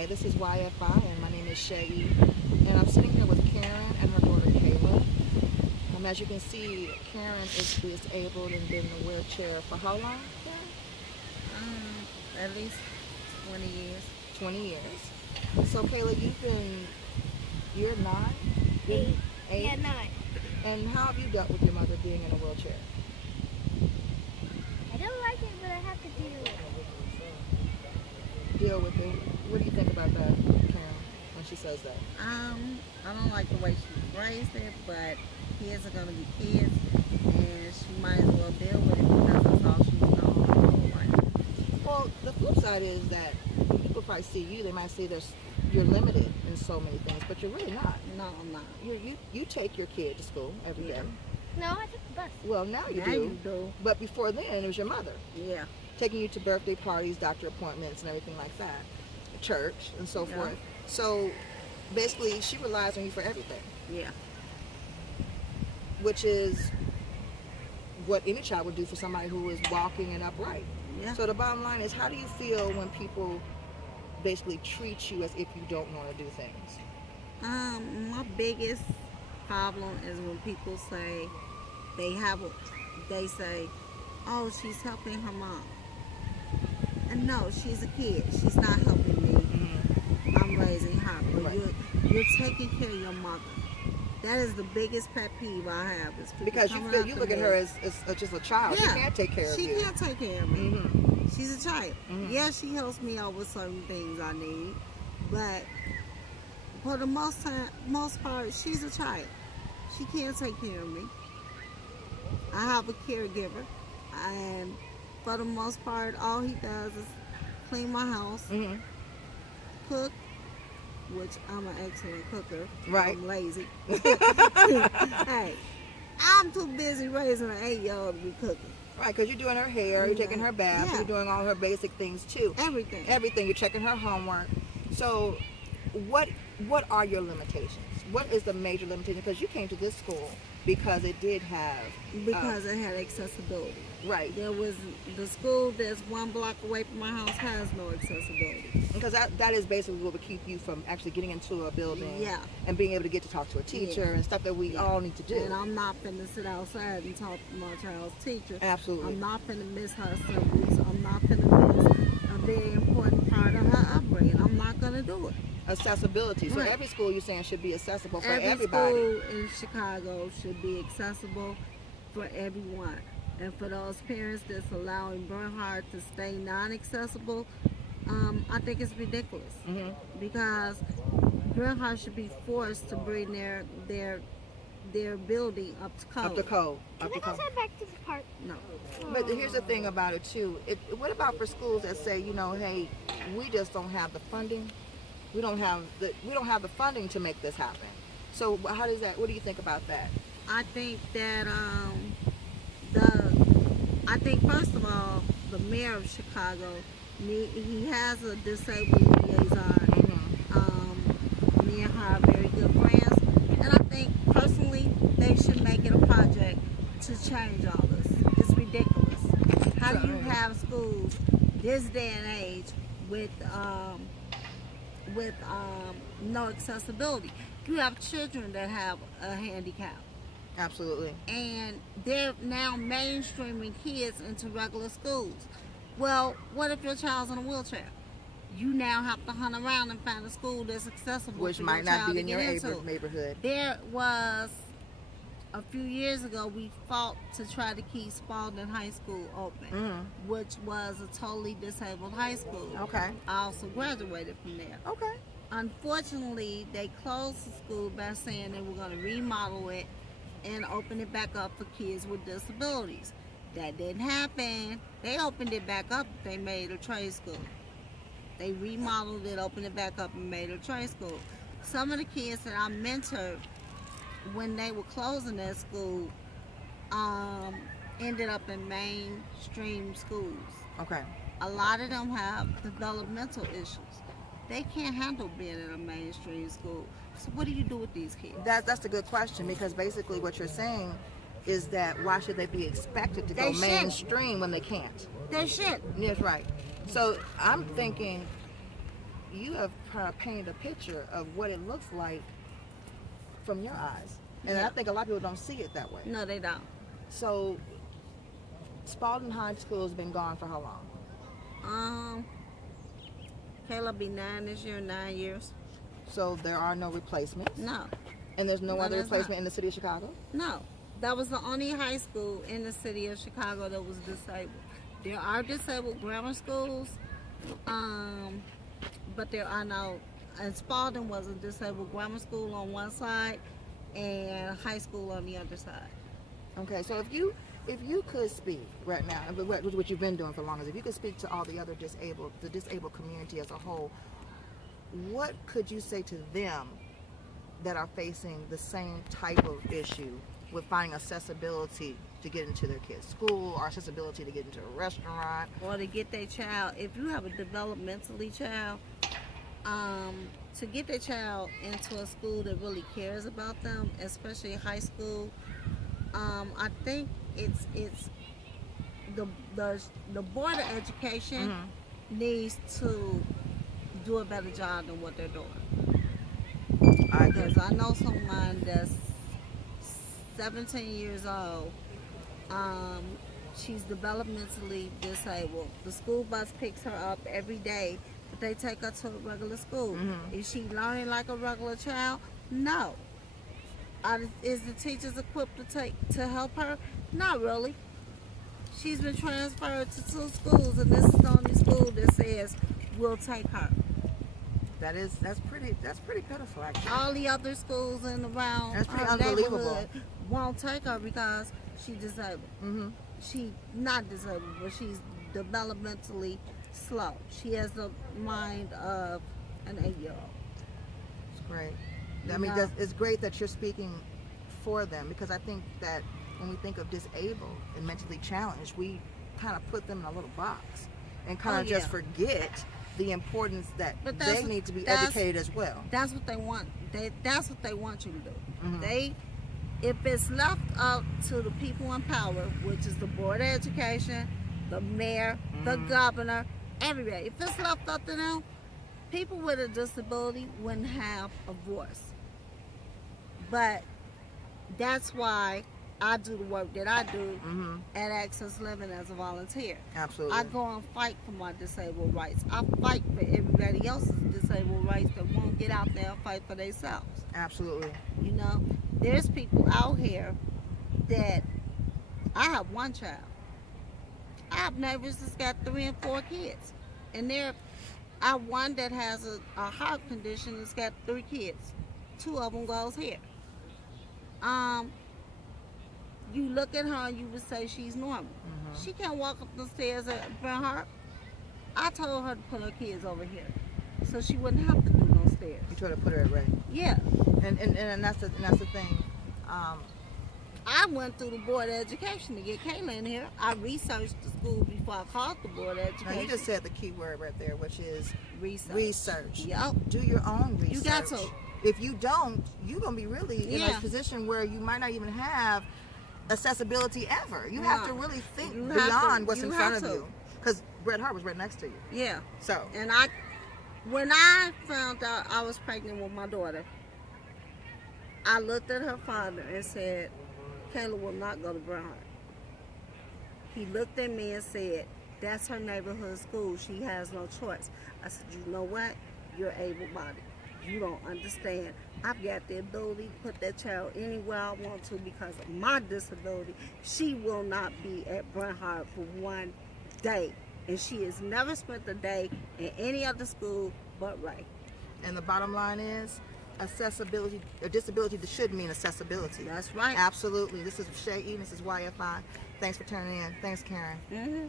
Hi, this is YFI, and my name is Shay, and I'm sitting here with Karen and her daughter Kayla. As you can see, Karen is disabled and been in a wheelchair for how long, Karen? At least 20 years. 20 years. So Kayla, you're 9? Eight. 8? Yeah, 9. And how have you dealt with your mother being in a wheelchair? I don't like it, but I have to deal with it. Deal with it. What do you think about that, Karen, when she says that? I don't like the way she phrased it, but kids are gonna be kids, and she might as well deal with it because that's all she's known right now. Well, the flip side is that when people probably see you, they might say you're limited in so many things, but you're really not. No, I'm not. You take your kid to school every day. No, I took the bus. Well, now you Now do. you do. But before then, it was your mother Yeah. taking you to birthday parties, doctor appointments, and everything like that, church, and so Yeah. forth. So basically, she relies on you for everything, Yeah. which is what any child would do for somebody who is walking and upright. Yeah. So the bottom line is, how do you feel when people basically treat you as if you don't want to do things? My biggest problem is when people say they say, oh, she's helping her mom. And no, she's a kid. She's not helping me. I'm raising her. But Right. you're taking care of your mother. That is the biggest pet peeve I have. Is people Because you coming feel up you to look at me. her as just a child. She Yeah. can't take care of She you. can't take care of me. hmm She's a child. Mhm. Yeah, she helps me out with certain things I need, but for the most part, she's a child. She can't take care of me. I have a caregiver, and for the most part, all he does is clean my house, hmm cook, which I'm an excellent cooker. Right. I'm lazy. Hey, I'm too busy raising an 8-year-old to be cooking. Right, because you're doing her hair, you're taking her bath, Yeah. you're doing all her basic things too. Everything. Everything. You're checking her homework. So, what are your limitations? What is the major limitation? Because you came to this school because it did have Because it had accessibility. right. There was the school that's 1 block away from my house has no accessibility. Because that is basically what would keep you from actually getting into a building Yeah. and being able to get to talk to a teacher Yeah. and stuff that we Yeah. all need to do. And I'm not finna sit outside and talk to my child's teacher. Absolutely. I'm not finna miss her assemblies. I'm not finna miss a very important part of her upbringing. I'm not gonna do it. Accessibility. So Right. every school you're saying should be accessible for Every everybody. school in Chicago should be accessible for everyone. And for those parents that's allowing Bernhard to stay non-accessible, I think it's ridiculous. hmm Because Bernhard should be forced to bring their building up to code. Up to code. Can Up I to go code. sit back to the park? No. But here's the thing about it too. What about for schools that say, hey, we just don't have the funding. We don't have the funding to make this happen. So how does that? What do you think about that? I think that first of all, the mayor of Chicago, he has a disabled liaison. Me and her are very good friends, and I think personally they should make it a project to change all this. It's ridiculous. How do you have schools this day and age with no accessibility? You have children that have a handicap, Absolutely. and they're now mainstreaming kids into regular schools. Well, what if your child's in a wheelchair? You now have to hunt around and find a school that's accessible, Which for might your not child be to in get your into. neighborhood. There was a few years ago we fought to try to keep Spalding High School open, Mm-hmm. which was a totally disabled high school. Okay. I also graduated from there. Okay. Unfortunately, they closed the school by saying they were going to remodel it and open it back up for kids with disabilities. That didn't happen. They opened it back up. They made a trade school. They remodeled it, opened it back up, and made a trade school. Some of the kids that I mentored when they were closing that school ended up in mainstream schools. Okay. A lot of them have developmental issues. They can't handle being in a mainstream school. So what do you do with these kids? That's a good question, because basically what you're saying is that why should they be expected to go They should. mainstream when they can't? They should. Yes, right. So I'm thinking, you have kind of painted a picture of what it looks like from your eyes, and Yeah. I think a lot of people don't see it that way. No, they don't. So, Spalding High School has been gone for how long? Kayla be 9 this year, 9 years. So there are no replacements, No, and there's no No, other there's replacement not. in the city of Chicago. no. That was the only high school in the city of Chicago that was disabled. There are disabled grammar schools, but there are no. And Spalding was a disabled grammar school on one side, and high school on the other side. Okay, so if you could speak right now, what you've been doing for long, is if you could speak to all the other the disabled community as a whole, what could you say to them that are facing the same type of issue with finding accessibility to get into their kids' school, or accessibility to get into a restaurant? Or to get their child, if you have a developmentally child, to get their child into a school that really cares about them, especially high school, I think it's the board of education needs to do a better job than what they're doing. I agree. Because I know someone that's 17 years old. She's developmentally disabled. The school bus picks her up every day, but they take her to a regular school. Is she learning like a regular child? No. Is the teachers equipped to help her? Not really. She's been transferred to 2 schools, and this is the only school that says we'll take her. That's pretty pitiful, actually. All the other schools in around That's pretty her unbelievable. neighborhood won't take her because she's disabled. She not disabled, but she's developmentally slow. She has the mind of an 8-year-old. It's great. I You mean, know? it's great that you're speaking for them, because I think that when we think of disabled and mentally challenged, we kind of put them in a little box and kind of Oh, yeah. just forget the importance that But they need to be that's- educated as well. That's what they want. That's what they want you to do. Mhm. If it's left up to the people in power, which is the board of education, the mayor, the governor, everybody. If it's left up to them, people with a disability wouldn't have a voice. But that's why I do the work that I do at Access Living as a volunteer. Absolutely. I go and fight for my disabled rights. I fight for everybody else's disabled rights that won't get out there and fight for themselves. Absolutely. You know, there's people out here that I have one child. I have neighbors that's got 3 and 4 kids, and I have one that has a heart condition that's got 3 kids. 2 of them goes here. You look at her and you would say she's normal. She can't walk up the stairs at Bernhardt. I told her to put her kids over here, so she wouldn't have to do no stairs. You try to put her at rest. Yeah. And that's the thing. I went through the board of education to get Kayla in here. I researched the school before I called the board of Now, education. you just said the key word right there, which is research. research. Yep. Do your own research. You got to. If you don't, you're gonna be really in a Yeah. position where you might not even have accessibility ever. You have to really think You have to. beyond what's You in front have of to. you. Because Bret Hart was right next to you. Yeah. So And when I found out I was pregnant with my daughter, I looked at her father and said, Kayla will not go to Bernhardt. He looked at me and said, that's her neighborhood school. She has no choice. I said, you know what? You're able-bodied. You don't understand. I've got the ability to put that child anywhere I want to because of my disability. She will not be at Bernhardt for one day. And she has never spent a day in any other school but Ray. and the bottom line is accessibility, a disability that should mean accessibility. That's right. Absolutely. This is Shay Eden. This is YFI. Thanks for tuning in. Thanks, Karen. Mm-hmm.